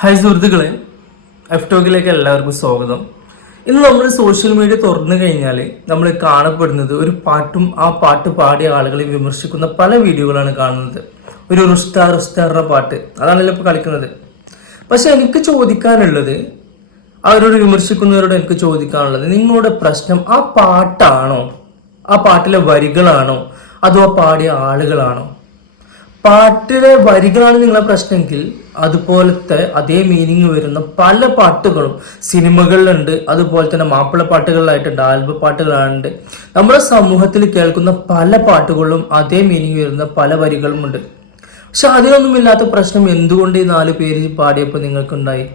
Hi സുഹൃത്തുക്കളെ, F ടോക്കിലേക്ക് എല്ലാവർക്കും സ്വാഗതം. ഇന്ന് നമ്മൾ സോഷ്യൽ മീഡിയ തുറന്നു കഴിഞ്ഞാൽ നമ്മൾ കാണപ്പെടുന്നത് ഒരു പാട്ടും ആ പാട്ട് പാടിയ ആളുകളെ വിമർശിക്കുന്ന പല വീഡിയോകളാണ് കാണുന്നത്. ഒരു റുസ്റ്റാറിന്റെ പാട്ട് അതാണല്ലോ ഇപ്പോൾ കളിക്കുന്നത്. പക്ഷെ എനിക്ക് ചോദിക്കാനുള്ളത്, അവരോട് വിമർശിക്കുന്നവരോട് എനിക്ക് ചോദിക്കാനുള്ളത്, നിങ്ങളുടെ പ്രശ്നം ആ പാട്ടാണോ, ആ പാട്ടിലെ വരികളാണോ, അതോ ആ പാടിയ ആളുകളാണോ? പാട്ടിലെ വരികളാണ് നിങ്ങളെ പ്രശ്നമെങ്കിൽ അതുപോലത്തെ അതേ മീനിങ് വരുന്ന പല പാട്ടുകളും സിനിമകളിലുണ്ട്. അതുപോലെ തന്നെ മാപ്പിള പാട്ടുകളിലായിട്ടുണ്ട്, ആൽബം പാട്ടുകളായിട്ടുണ്ട്. നമ്മുടെ സമൂഹത്തിൽ കേൾക്കുന്ന പല പാട്ടുകളിലും അതേ മീനിങ് വരുന്ന പല വരികളുമുണ്ട്. പക്ഷെ അതിനൊന്നുമില്ലാത്ത പ്രശ്നം എന്തുകൊണ്ട് ഈ 4 പേര് പാടിയപ്പോൾ നിങ്ങൾക്കുണ്ടായി?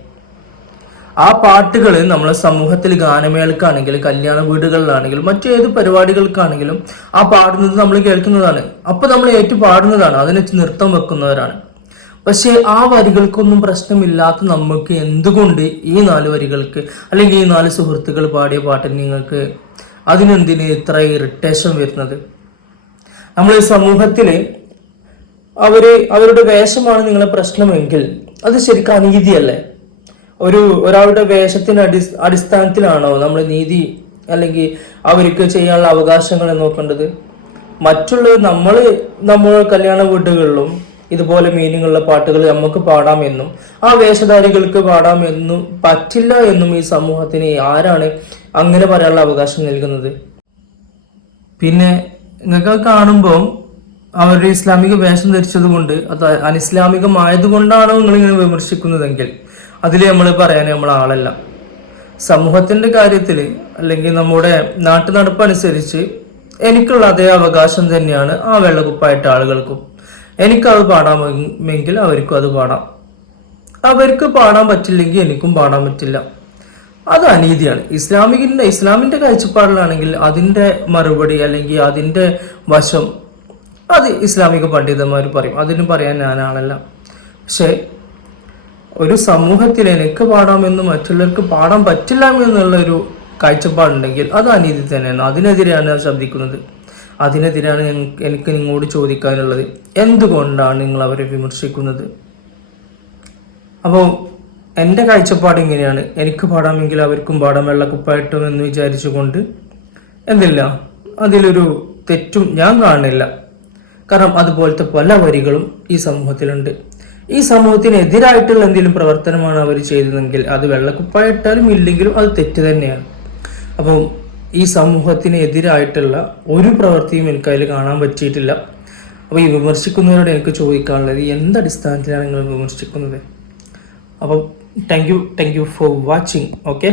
ആ പാട്ടുകൾ നമ്മളെ സമൂഹത്തിൽ ഗാനമേളക്കാണെങ്കിലും കല്യാണ വീടുകളിലാണെങ്കിലും മറ്റേത് പരിപാടികൾക്കാണെങ്കിലും ആ പാടുന്നത് നമ്മൾ കേൾക്കുന്നതാണ്. അപ്പൊ നമ്മൾ ഏറ്റു പാടുന്നതാണ്, അതിനെ നൃത്തം വെക്കുന്നവരാണ്. പക്ഷെ ആ വരികൾക്കൊന്നും പ്രശ്നമില്ലാത്ത നമുക്ക് എന്തുകൊണ്ട് ഈ 4 വരികൾക്ക് അല്ലെങ്കിൽ ഈ 4 സുഹൃത്തുക്കൾ പാടിയ പാട്ടിന് നിങ്ങൾക്ക് അതിനെന്തിന് ഇത്ര ഇറിറ്റേഷൻ വരുന്നത്? നമ്മൾ സമൂഹത്തില് അവരുടെ വേഷമാണ് നിങ്ങളെ പ്രശ്നമെങ്കിൽ അത് ശരിക്കും അനീതിയല്ലേ? ഒരാളുടെ വേഷത്തിന്റെ അടിസ്ഥാനത്തിലാണോ നമ്മൾ നീതി അല്ലെങ്കിൽ അവർക്ക് ചെയ്യാനുള്ള അവകാശങ്ങൾ നോക്കേണ്ടത്? മറ്റുള്ള നമ്മൾ കല്യാണ വീടുകളിലും ഇതുപോലെ മീനിങ് ഉള്ള പാട്ടുകൾ നമുക്ക് പാടാമെന്നും ആ വേഷധാരികൾക്ക് പാടാമെന്നും പറ്റില്ല എന്നും ഈ സമൂഹത്തിന് ആരാണ് അങ്ങനെ പറയാനുള്ള അവകാശം നൽകുന്നത്? പിന്നെ നിങ്ങൾക്ക് കാണുമ്പോൾ അവരുടെ ഇസ്ലാമിക വേഷം ധരിച്ചത് കൊണ്ട് അത് അനിസ്ലാമികമായതുകൊണ്ടാണോ നിങ്ങളിങ്ങനെ വിമർശിക്കുന്നതെങ്കിൽ അതിൽ നമ്മൾ പറയാൻ നമ്മൾ ആളല്ല. സമൂഹത്തിന്റെ കാര്യത്തിൽ അല്ലെങ്കിൽ നമ്മുടെ നാട്ടു നടപ്പനുസരിച്ച് എനിക്കുള്ള അതേ അവകാശം തന്നെയാണ് ആ വെള്ളക്കുപ്പായിട്ട് ആളുകൾക്കും. എനിക്കത് പാടാമെങ്കിൽ അവർക്കും അത് പാടാം. അവർക്ക് പാടാൻ പറ്റില്ലെങ്കിൽ എനിക്കും പാടാൻ പറ്റില്ല. അത് അനീതിയാണ്. ഇസ്ലാമിന്റെ കാഴ്ചപ്പാടിലാണെങ്കിൽ അതിന്റെ മറുപടി അല്ലെങ്കിൽ അതിന്റെ വശം അത് ഇസ്ലാമിക പണ്ഡിതന്മാർ പറയും. അതിന് പറയാൻ ഞാൻ ആളല്ല. പക്ഷെ ഒരു സമൂഹത്തിൽ എനിക്ക് പാടാമെന്നും മറ്റുള്ളവർക്ക് പാടാൻ പറ്റില്ല എന്നുള്ള ഒരു കാഴ്ചപ്പാടുണ്ടെങ്കിൽ അത് അനീതി തന്നെയാണ്. അതിനെതിരെയാണ് ഞാൻ ശബ്ദിക്കുന്നത്. അതിനെതിരെയാണ് എനിക്ക് നിങ്ങളോട് ചോദിക്കാനുള്ളത്, എന്തുകൊണ്ടാണ് നിങ്ങൾ അവരെ വിമർശിക്കുന്നത്? അപ്പോൾ എൻ്റെ കാഴ്ചപ്പാട് ഇങ്ങനെയാണ്, എനിക്ക് പാടാമെങ്കിൽ അവർക്കും പാടാം വെള്ളക്കുപ്പായിട്ടും എന്ന് വിചാരിച്ചുകൊണ്ട് എന്തില്ല, അതിലൊരു തെറ്റും ഞാൻ കാണുന്നില്ല. കാരണം അതുപോലത്തെ പല വരികളും ഈ സമൂഹത്തിലുണ്ട്. ഈ സമൂഹത്തിനെതിരായിട്ടുള്ള എന്തെങ്കിലും പ്രവർത്തനമാണ് അവർ ചെയ്തതെങ്കിൽ അത് വെള്ളക്കുപ്പായിട്ടാലും ഇല്ലെങ്കിലും അത് തെറ്റ് തന്നെയാണ്. അപ്പം ഈ സമൂഹത്തിനെതിരായിട്ടുള്ള ഒരു പ്രവൃത്തിയും എനിക്ക് അതിൽ കാണാൻ പറ്റിയിട്ടില്ല. അപ്പോൾ ഈ വിമർശിക്കുന്നവരോട് എനിക്ക് ചോദിക്കാനുള്ളത്, എന്തടിസ്ഥാനത്തിലാണ് നിങ്ങൾ വിമർശിക്കുന്നത്? അപ്പം thank you for watching. Okay.